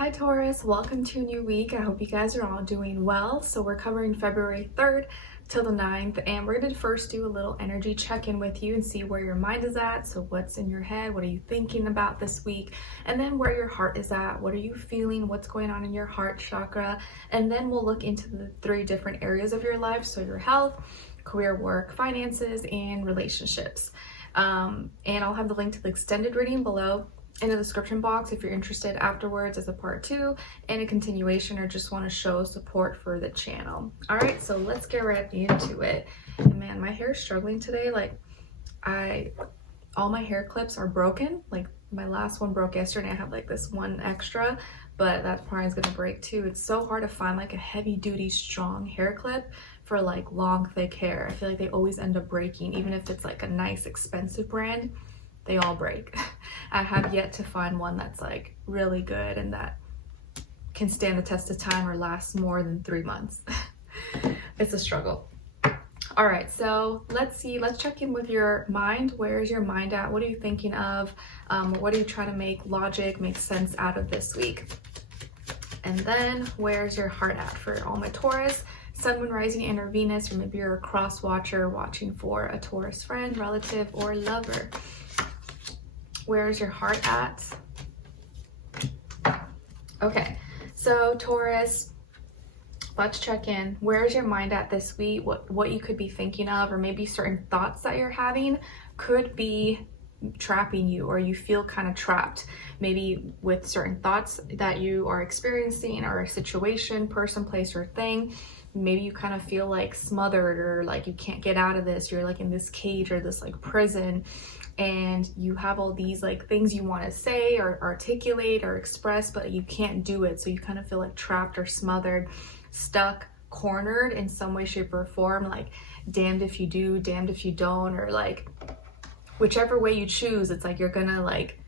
Hi Taurus, welcome to a new week. I hope you guys are all doing well. So we're covering February 3rd till the 9th, and we're going to first do a little energy check-in with you and see where your mind is at. So what's in your head? What are you thinking about this week? And then where your heart is at. What are you feeling? What's going on in your heart chakra? And then we'll look into the 3 different areas of your life. So your health, career, work, finances, and relationships. And I'll have the link to the extended reading below in the description box if you're interested afterwards as a part 2 and a continuation, or just want to show support for the channel. All right, so let's get right into it. And man, my hair is struggling today. Like all my hair clips are broken. Like my last one broke yesterday. I have like this one extra, but that probably is gonna break too. It's so hard to find like a heavy duty strong hair clip for like long thick hair. I feel like they always end up breaking, even if it's like a nice expensive brand. They all break. I have yet to find one that's like really good and that can stand the test of time or last more than 3 months. It's a struggle. All right, so let's check in with your mind. Where is your mind at? What are you thinking of? What are you trying to make sense out of this week? And then where's your heart at for all my Taurus? Sun, Moon, Rising, and or Venus, or maybe you're a cross watcher watching for a Taurus friend, relative, or lover. Where's your heart at? Okay, so Taurus, let's check in. Where's your mind at this week? What you could be thinking of, or maybe certain thoughts that you're having could be trapping you, or you feel kind of trapped, maybe with certain thoughts that you are experiencing, or a situation, person, place, or thing. Maybe you kind of feel like smothered, or like you can't get out of this. You're like in this cage or this like prison, and you have all these like things you want to say or articulate or express, but you can't do it. So you kind of feel like trapped or smothered, stuck, cornered in some way, shape, or form, like damned if you do, damned if you don't, or like whichever way you choose, it's like you're gonna like,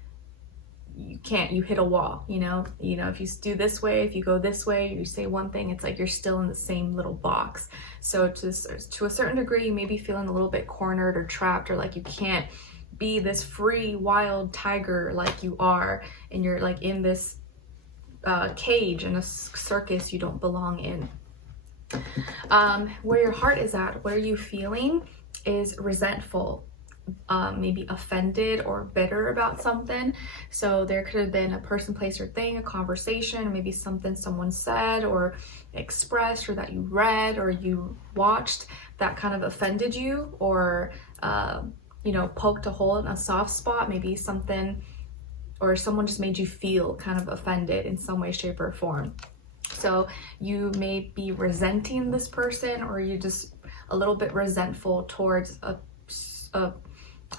you hit a wall, you know, if you do this way, if you go this way, you say one thing, it's like you're still in the same little box. So to a certain degree, you may be feeling a little bit cornered or trapped, or like you can't be this free wild tiger like you are, and you're like in this cage in a circus you don't belong in. Where your heart is at, what are you feeling, is resentful, maybe offended or bitter about something. So there could have been a person, place, or thing, a conversation, or maybe something someone said or expressed, or that you read or you watched that kind of offended you, or poked a hole in a soft spot. Maybe something or someone just made you feel kind of offended in some way, shape, or form. So you may be resenting this person, or you're just a little bit resentful towards a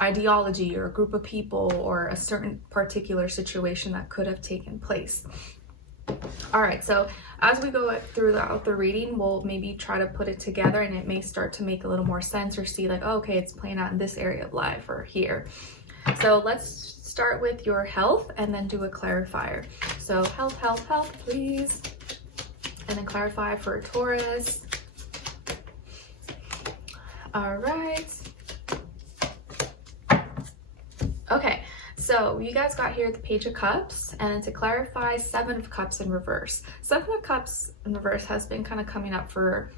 ideology or a group of people or a certain particular situation that could have taken place. All right, so as we go throughout the reading, we'll maybe try to put it together, and it may start to make a little more sense, or see like, oh, okay, it's playing out in this area of life or here. So let's start with your health and then do a clarifier. So health, please. And then clarify for Taurus. All right. Okay, so you guys got here the Page of Cups, and then to clarify, 7 of Cups in reverse. 7 of Cups in reverse has been kind of coming up for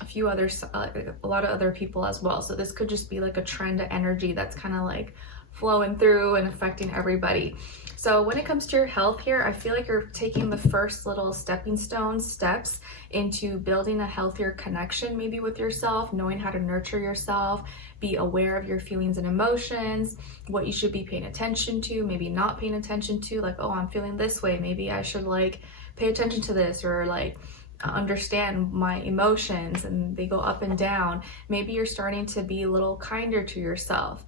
a few others, a lot of other people as well. So this could just be like a trend of energy that's kind of like flowing through and affecting everybody. So when it comes to your health here, I feel like you're taking the first little stepping stone steps into building a healthier connection, maybe with yourself, knowing how to nurture yourself, be aware of your feelings and emotions, what you should be paying attention to, maybe not paying attention to, like, oh, I'm feeling this way, maybe I should like pay attention to this, or like understand my emotions, and they go up and down. Maybe you're starting to be a little kinder to yourself,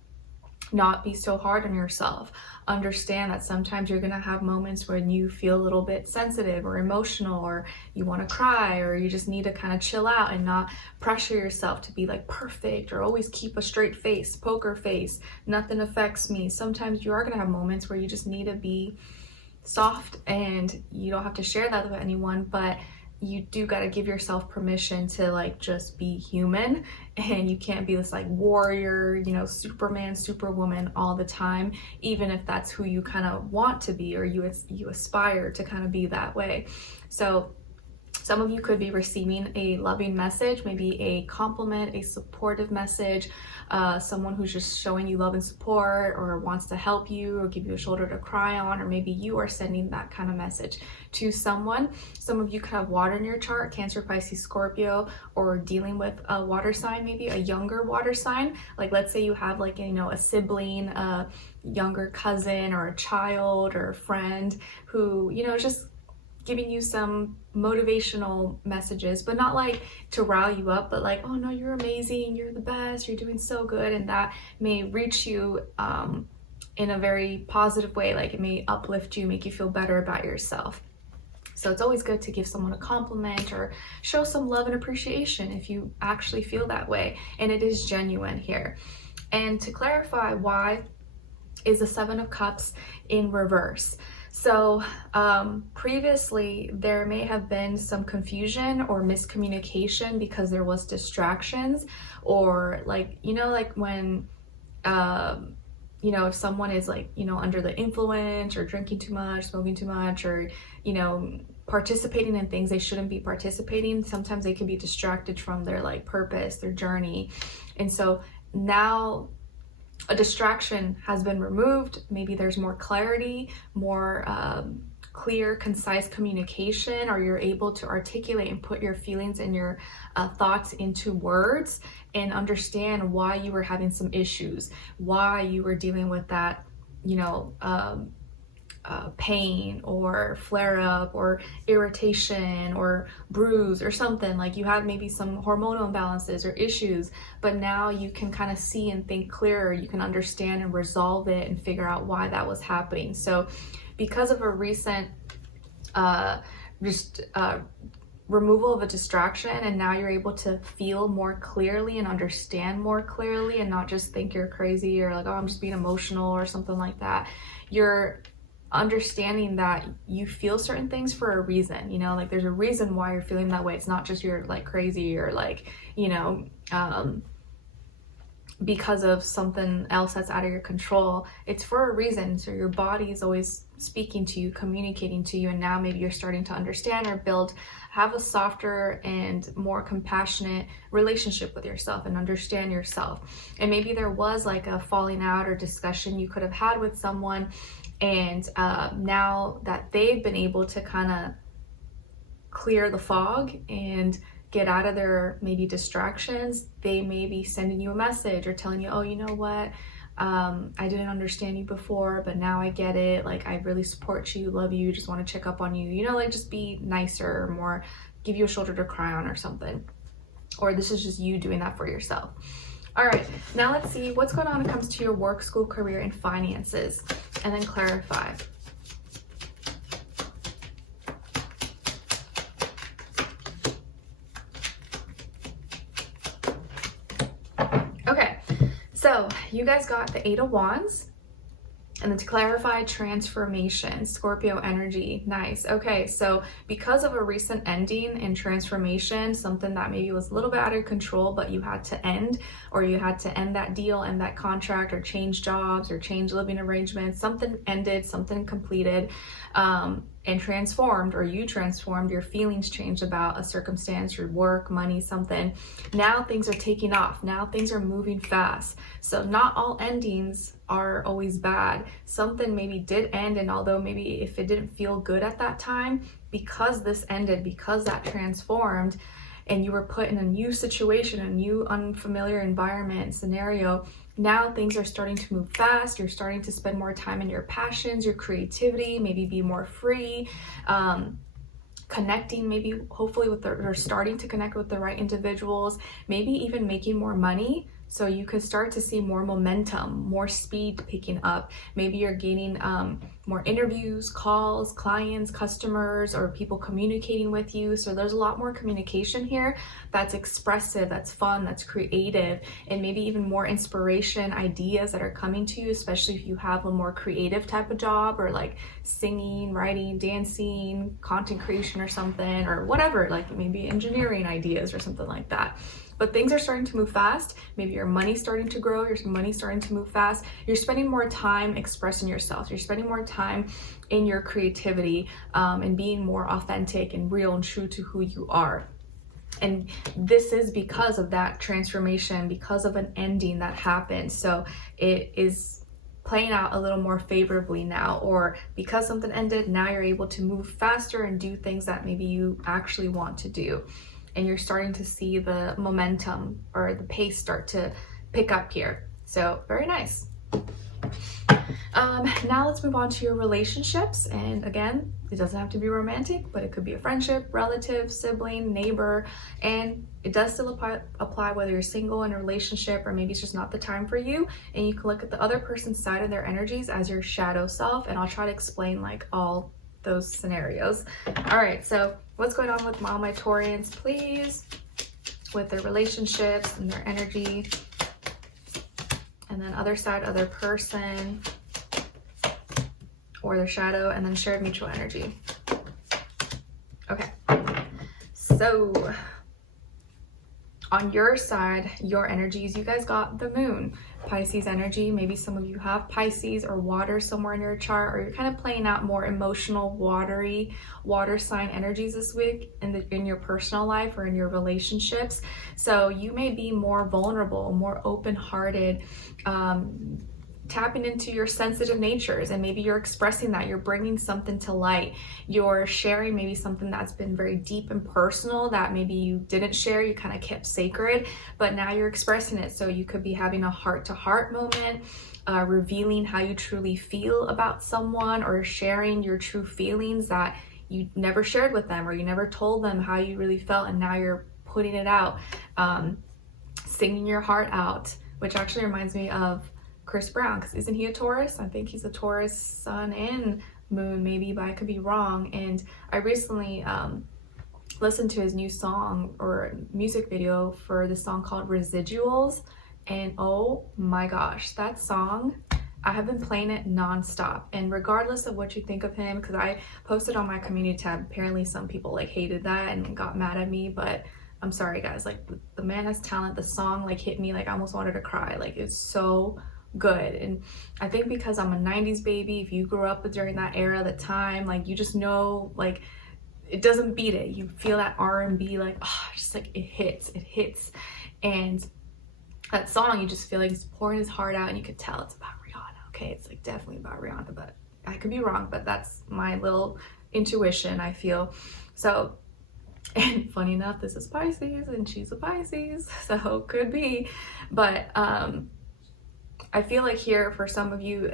not be so hard on yourself. Understand that sometimes you're gonna have moments when you feel a little bit sensitive or emotional, or you wanna cry, or you just need to kind of chill out and not pressure yourself to be like perfect, or always keep a straight face, poker face, nothing affects me. Sometimes you are gonna have moments where you just need to be soft, and you don't have to share that with anyone, but you do got to give yourself permission to like just be human, and you can't be this like warrior, you know, Superman, Superwoman all the time, even if that's who you kind of want to be, or you aspire to kind of be that way. So some of you could be receiving a loving message, maybe a compliment, a supportive message, someone who's just showing you love and support, or wants to help you or give you a shoulder to cry on, or maybe you are sending that kind of message to someone. Some of you could have water in your chart, Cancer, Pisces, Scorpio, or dealing with a water sign, maybe a younger water sign. Like let's say you have like, you know, a sibling, a younger cousin, or a child, or a friend who, you know, just giving you some motivational messages, but not like to rile you up, but like, oh no, you're amazing, you're the best, you're doing so good. And that may reach you in a very positive way. Like it may uplift you, make you feel better about yourself. So it's always good to give someone a compliment or show some love and appreciation if you actually feel that way, and it is genuine here. And to clarify, why is the Seven of Cups in reverse? So previously there may have been some confusion or miscommunication because there was distractions, or like, you know, like when you know, if someone is like, you know, under the influence, or drinking too much, smoking too much, or, you know, participating in things they shouldn't be participating, sometimes they can be distracted from their like purpose, their journey. And so now a distraction has been removed. Maybe there's more clarity, more clear, concise communication, or you're able to articulate and put your feelings and your thoughts into words, and understand why you were having some issues, why you were dealing with that, you know, pain or flare up or irritation or bruise or something. Like you had maybe some hormonal imbalances or issues, but now you can kind of see and think clearer. You can understand and resolve it and figure out why that was happening. So because of a recent removal of a distraction, and now you're able to feel more clearly and understand more clearly, and not just think you're crazy or like, oh, I'm just being emotional or something like that. You're understanding that you feel certain things for a reason, you know, like there's a reason why you're feeling that way. It's not just you're like crazy, or like, you know, because of something else that's out of your control. It's for a reason. So your body is always speaking to you, communicating to you, and now maybe you're starting to understand or have a softer and more compassionate relationship with yourself and understand yourself. And maybe there was like a falling out or discussion you could have had with someone, and now that they've been able to kind of clear the fog and get out of their maybe distractions, they may be sending you a message or telling you, oh, you know what, I didn't understand you before, but now I get it. Like, I really support you, love you, just want to check up on you, you know, like just be nicer, or more, give you a shoulder to cry on or something. Or this is just you doing that for yourself. All right, now let's see what's going on when it comes to your work, school, career, and finances, and then clarify. Okay, so you guys got the Eight of Wands. And then to clarify, transformation, Scorpio energy. Nice. Okay, so because of a recent ending in transformation, something that maybe was a little bit out of control, but you had to end, or you had to end that deal, end that contract, or change jobs, or change living arrangements, something ended, something completed, and transformed, or you transformed, your feelings changed about a circumstance, your work, money, something. Now things are taking off. Now things are moving fast. So not all endings are always bad. Something maybe did end, and although maybe if it didn't feel good at that time, because this ended, because that transformed, and you were put in a new situation, a new unfamiliar environment, scenario, now things are starting to move fast. You're starting to spend more time in your passions, your creativity, maybe be more free, connecting, maybe hopefully with or starting to connect with the right individuals, maybe even making more money. So you could start to see more momentum, more speed picking up. Maybe you're gaining more interviews, calls, clients, customers, or people communicating with you. So there's a lot more communication here that's expressive, that's fun, that's creative, and maybe even more inspiration, ideas that are coming to you, especially if you have a more creative type of job, or like singing, writing, dancing, content creation or something, or whatever, like maybe engineering ideas or something like that. But things are starting to move fast. Maybe your money's starting to grow, your money's starting to move fast. You're spending more time expressing yourself. You're spending more time in your creativity, and being more authentic and real and true to who you are. And this is because of that transformation, because of an ending that happened. So it is playing out a little more favorably now, or because something ended, now you're able to move faster and do things that maybe you actually want to do. And you're starting to see the momentum or the pace start to pick up here. So very nice. Now let's move on to your relationships. And again, it doesn't have to be romantic, but it could be a friendship, relative, sibling, neighbor. And it does still apply whether you're single in a relationship, or maybe it's just not the time for you. And you can look at the other person's side of their energies as your shadow self. And I'll try to explain like all those scenarios. All right, so what's going on with all my Taurians, please, with their relationships and their energy? And then other side, other person, or their shadow, and then shared mutual energy. Okay, so on your side, your energies, you guys got the moon, Pisces energy. Maybe some of you have Pisces or water somewhere in your chart, or you're kind of playing out more emotional, watery, water sign energies this week in your personal life or in your relationships. So you may be more vulnerable, more open-hearted, tapping into your sensitive natures, and maybe you're expressing that, you're bringing something to light, you're sharing maybe something that's been very deep and personal that maybe you didn't share, you kind of kept sacred, but now you're expressing it. So you could be having a heart-to-heart moment, revealing how you truly feel about someone, or sharing your true feelings that you never shared with them, or you never told them how you really felt, and now you're putting it out, singing your heart out, which actually reminds me of Chris Brown, because isn't he a Taurus? I think he's a Taurus sun and moon, maybe, but I could be wrong. And I recently listened to his new song or music video for the song called Residuals, and oh my gosh, that song, I have been playing it nonstop. And regardless of what you think of him, because I posted on my community tab, apparently some people like hated that and got mad at me, but I'm sorry guys, like the man has talent. The song like hit me, like I almost wanted to cry. Like it's so good. And I think because I'm a 90s baby, if you grew up during that era, the time, like you just know, like it doesn't beat it. You feel that R&B, like just like it hits. And that song, you just feel like he's pouring his heart out, and you could tell it's about Rihanna. Okay, it's like definitely about Rihanna, but I could be wrong, but that's my little intuition, I feel. So, and funny enough, this is Pisces and she's a Pisces, so could be. But I feel like here for some of you,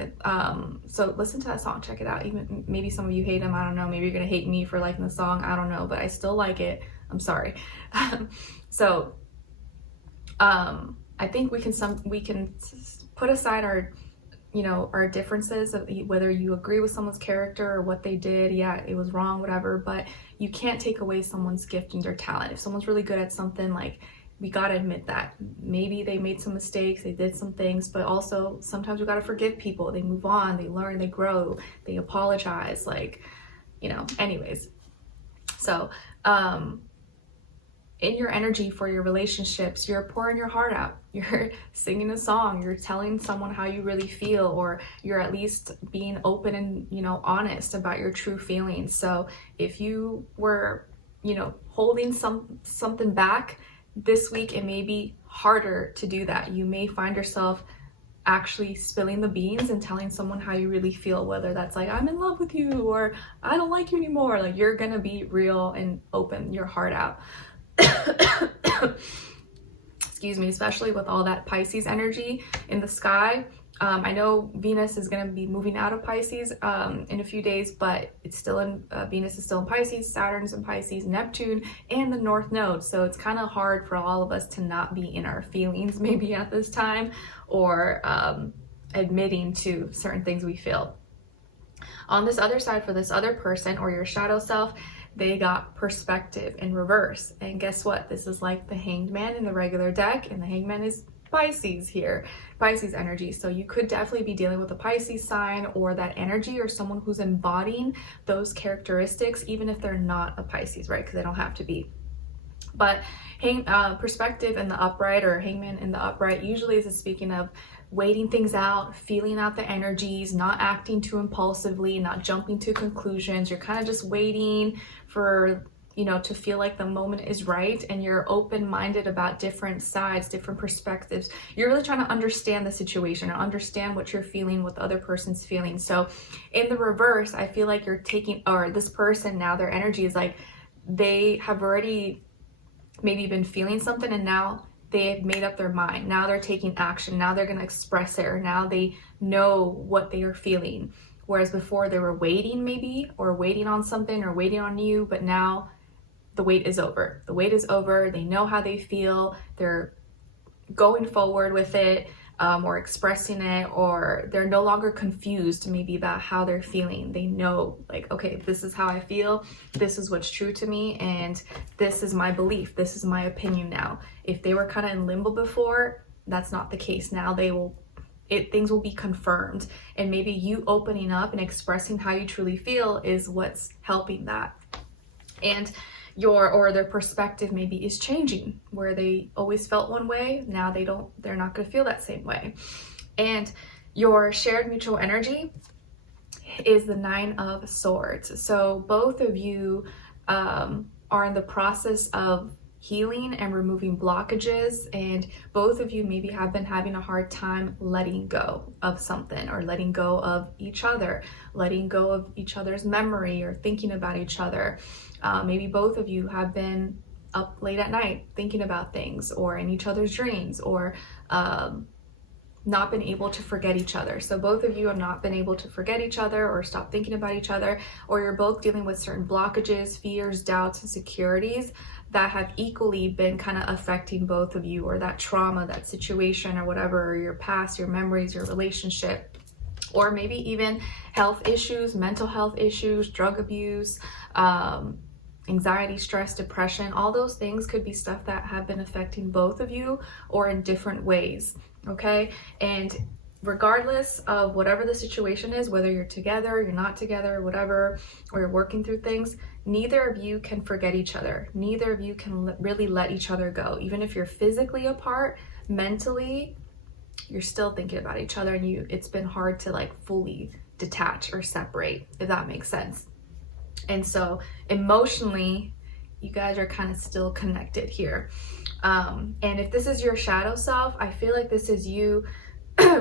so listen to that song, check it out. Even maybe some of you hate him, I don't know, maybe you're gonna hate me for liking the song, I don't know, but I still like it, I'm sorry. So I think we can put aside our, you know, our differences of whether you agree with someone's character or what they did, yeah, it was wrong, whatever, but you can't take away someone's gift and their talent. If someone's really good at something, like, we gotta admit that maybe they made some mistakes, they did some things, but also sometimes we gotta forgive people. They move on, they learn, they grow, they apologize, like, you know, anyways. So in your energy for your relationships, you're pouring your heart out, you're singing a song, you're telling someone how you really feel, or you're at least being open and, you know, honest about your true feelings. So if you were, you know, holding something back this week, it may be harder to do that. You may find yourself actually spilling the beans and telling someone how you really feel, whether that's like, I'm in love with you, or I don't like you anymore. Like, you're gonna be real and open your heart out. Excuse me, especially with all that Pisces energy in the sky. I know Venus is going to be moving out of Pisces in a few days, but it's still in, Venus is still in Pisces, Saturn's in Pisces, Neptune, and the North Node. So it's kind of hard for all of us to not be in our feelings maybe at this time, or admitting to certain things we feel. On this other side, for this other person or your shadow self, they got perspective in reverse. And guess what? This is like the Hanged Man in the regular deck, and the Hanged Man is Pisces here, Pisces energy. So you could definitely be dealing with a Pisces sign or that energy, or someone who's embodying those characteristics, even if they're not a Pisces, right? Because they don't have to be. But perspective in the upright, or hangman in the upright, usually is speaking of waiting things out, feeling out the energies, not acting too impulsively, not jumping to conclusions. You're kind of just waiting for, you know, to feel like the moment is right, and you're open-minded about different sides, different perspectives. You're really trying to understand the situation, or understand what you're feeling, what the other person's feeling. So in the reverse, I feel like you're taking, or this person now, their energy is like they have already maybe been feeling something, and now they've made up their mind. Now they're taking action. Now they're going to express it, or now they know what they are feeling. Whereas before they were waiting maybe, or waiting on something, or waiting on you, but now the wait is over. The wait is over. They know how they feel. They're going forward with it, or expressing it, or they're no longer confused maybe about how they're feeling. They know, like, okay, this is how I feel. This is what's true to me, and this is my belief. This is my opinion now. If they were kind of in limbo before, that's not the case. Now things will be confirmed, and maybe you opening up and expressing how you truly feel is what's helping that. And their perspective maybe is changing, where they always felt one way, now they're not going to feel that same way. And your shared mutual energy is the 9 of Swords. So both of you are in the process of healing and removing blockages, and both of you maybe have been having a hard time letting go of something, or letting go of each other, letting go of each other's memory, or thinking about each other. Maybe both of you have been up late at night thinking about things, or in each other's dreams, or not been able to forget each other. So both of you have not been able to forget each other, or stop thinking about each other, or you're both dealing with certain blockages, fears, doubts, and insecurities that have equally been kind of affecting both of you, or that trauma, that situation, or whatever, or your past, your memories, your relationship, or maybe even health issues, mental health issues, drug abuse, anxiety, stress, depression. All those things could be stuff that have been affecting both of you, or in different ways, okay? And regardless of whatever the situation is, whether you're together, you're not together, whatever, or you're working through things, neither of you can forget each other. Neither of you can really let each other go. Even if you're physically apart, mentally, you're still thinking about each other, and it's been hard to like fully detach or separate, if that makes sense. And so emotionally, you guys are kind of still connected here. And if this is your shadow self, I feel like this is you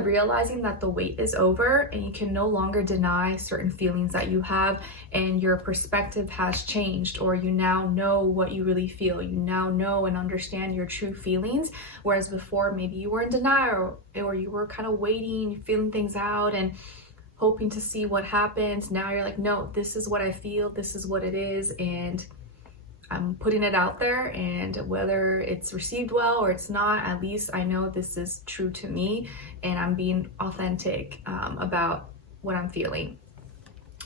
realizing that the wait is over, and you can no longer deny certain feelings that you have, and your perspective has changed, or you now know what you really feel. You now know and understand your true feelings, whereas before maybe you were in denial, or you were kind of waiting, feeling things out and hoping to see what happens. Now you're like, no, this is what I feel, this is what it is, and I'm putting it out there, and whether it's received well or it's not, at least I know this is true to me, and I'm being authentic about what I'm feeling.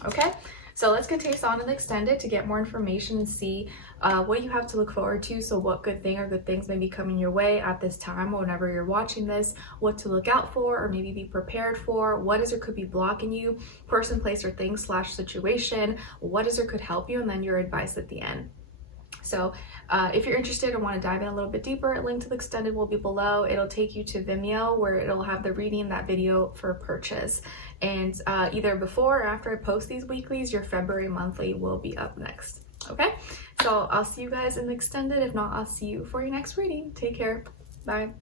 Okay, so let's continue on and extend it to get more information and see what you have to look forward to. So what good thing or good things may be coming your way at this time, or whenever you're watching this, what to look out for, or maybe be prepared for, what is or could be blocking you, person, place, or thing / situation, what is or could help you, and then your advice at the end. So if you're interested or want to dive in a little bit deeper, a link to the extended will be below. It'll take you to Vimeo, where it'll have the reading, that video for purchase. And either before or after I post these weeklies, your February monthly will be up next. Okay, so I'll see you guys in the extended. If not, I'll see you for your next reading. Take care. Bye.